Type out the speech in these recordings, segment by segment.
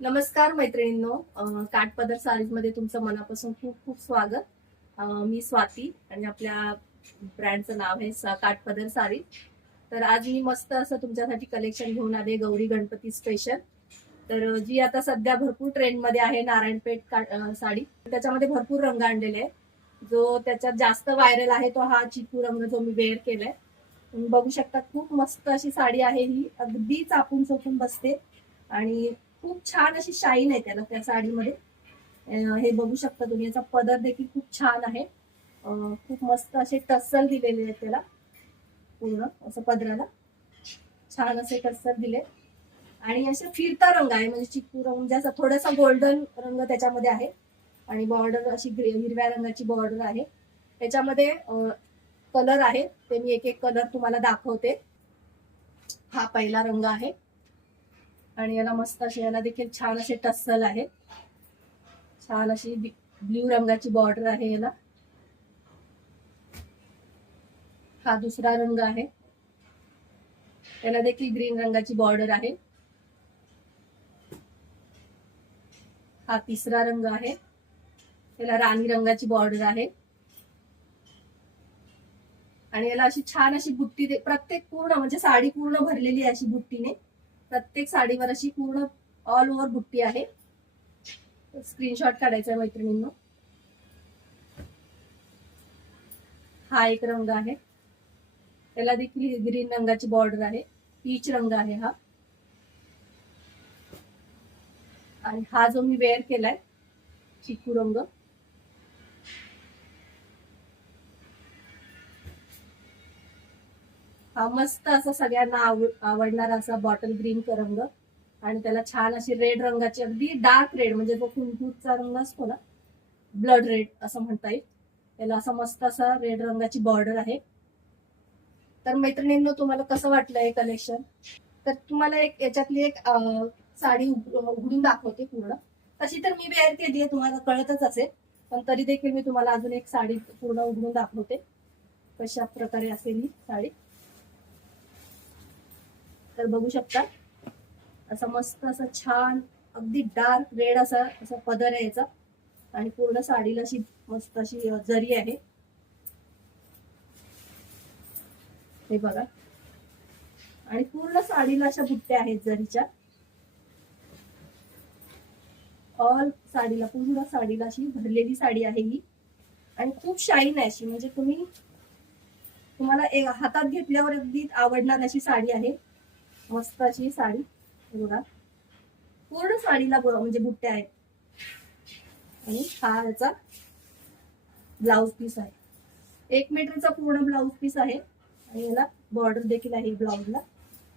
नमस्कार मैत्रिणींनो, काठपदर साडीज मध्ये तुमचं मनापासून खूप खूप स्वागत. मी स्वाती आणि आपल्या ब्रँडचं नाव आहे काठपदर साडी. तर आज मी मस्त असं तुमच्यासाठी कलेक्शन घेऊन आले गौरी गणपती स्पेशल. तर जी आता सध्या भरपूर ट्रेंड मध्ये आहे नारायणपेठ साडी. त्याच्यामध्ये भरपूर रंग आणलेले आहे. जो त्याच्यात जास्त व्हायरल आहे तो हा चिकू रंग जो मी वेअर केलाय. तुम्ही बघू शकता, खूप मस्त अशी साडी आहे ही. अगदी चापून चोपून बसते आणि खूप छान अशी शाईन आहे त्याला त्या साडीमध्ये. हे बघू शकता तुम्ही, याचा पदर देखील खूप छान आहे. खूप मस्त असे टस्सल दिलेले आहेत त्याला. पूर्ण असं पदराला छान असे टस्सल दिले आणि असे फिरता रंग आहे, म्हणजे चिकू रंग म्हणजे असा थोडासा गोल्डन रंग त्याच्यामध्ये आहे आणि बॉर्डर अशी हिरव्या रंगाची बॉर्डर आहे. त्याच्यामध्ये कलर आहे, ते मी एक एक कलर तुम्हाला दाखवते. हा पहिला रंग आहे आणि याला मस्त असे, याला देखील छान असे टस्सल आहे. छान अशी ब्ल्यू रंगाची बॉर्डर आहे याला. हा दुसरा रंग आहे, याला देखील ग्रीन रंगाची बॉर्डर आहे. हा तिसरा रंग आहे, याला राणी रंगाची बॉर्डर आहे आणि याला अशी छान अशी बुट्टी प्रत्येक पूर्ण म्हणजे साडी पूर्ण भरलेली आहे अशी बुट्टीने. प्रत्येक साडीवर अशी पूर्ण ऑल ओव्हर बुट्टी आहे. स्क्रीनशॉट काढायचा आहे मैत्रिणींनो. हा एक रंग आहे, त्याला देखील ग्रीन रंगाची बॉर्डर आहे. पीच रंग आहे हा. आणि हा जो मी वेअर केलाय चिकू रंग, हा मस्त असा सगळ्यांना आवडणारा असा बॉटल ग्रीन रंग आणि त्याला छान अशी रेड रंगाची, अगदी डार्क रेड म्हणजे जो कुंकूचा रंग असतो ना, ब्लड रेड असं म्हणता येईल त्याला. असं मस्त असा रेड रंगाची बॉर्डर आहे. तर मैत्रिणींनो, तुम्हाला कसं वाटलं हे कलेक्शन? तर तुम्हाला एक याच्यातली एक साडी उघडून दाखवते पूर्ण. तशी तर मी वेअर केली आहे, तुम्हाला कळतच असेल, पण तरी देखील मी तुम्हाला अजून एक साडी पूर्ण उघडून दाखवते कशा प्रकारे असेल ही साडी. तर बघू शकता, असं मस्त असं छान अगदी डार्क रेड असा पदर आहे याचा आणि पूर्ण साडीला अशी मस्त अशी जरी आहे, हे बघा. आणि पूर्ण साडीला अशा बुट्ट्या आहेत जरीच्या. ऑल साडीला, पूर्ण साडीला अशी भरलेली साडी आहे ही आणि खूप शाईन आहे अशी, म्हणजे तुम्हाला हातात घेतल्यावर अगदी आवडणार अशी साडी आहे. मस्त अशी साडी बघा, पूर्ण साडीला म्हणजे बुट्ट्या आहेत. आणि हा याचा ब्लाउज पीस आहे, 1 मीटरचा पूर्ण ब्लाउज पीस आहे आणि याला बॉर्डर देखील आहे ब्लाउजला.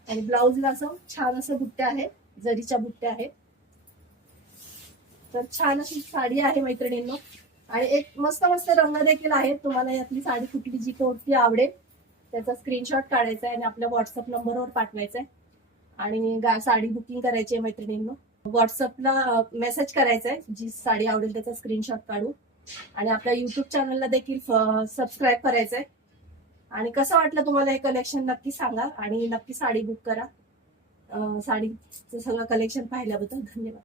आणि ब्लाउजला असं छान असं बुट्ट्या आहेत, जरीच्या बुट्ट्या आहेत. तर छान अशी साडी आहे मैत्रिणींनो. आणि एक मस्त मस्त रंग देखील आहेत. तुम्हाला यातली साडी कुठली जी कोणती आवडेल त्याचा स्क्रीनशॉट काढायचा आहे आणि आपल्या व्हॉट्सअप नंबरवर पाठवायचा आहे आणि साडी बुकिंग करायची आहे मैत्रिणींनो. व्हॉट्सअपला मेसेज करायचा आहे, जी साडी आवडेल त्याचा स्क्रीनशॉट काढू. आणि आपल्या युट्यूब चॅनलला देखील सबस्क्राईब करायचं आहे. आणि कसं वाटलं तुम्हाला हे कलेक्शन नक्की सांगा आणि नक्की साडी बुक करा. साडीचं सगळं कलेक्शन पाहिल्याबद्दल धन्यवाद.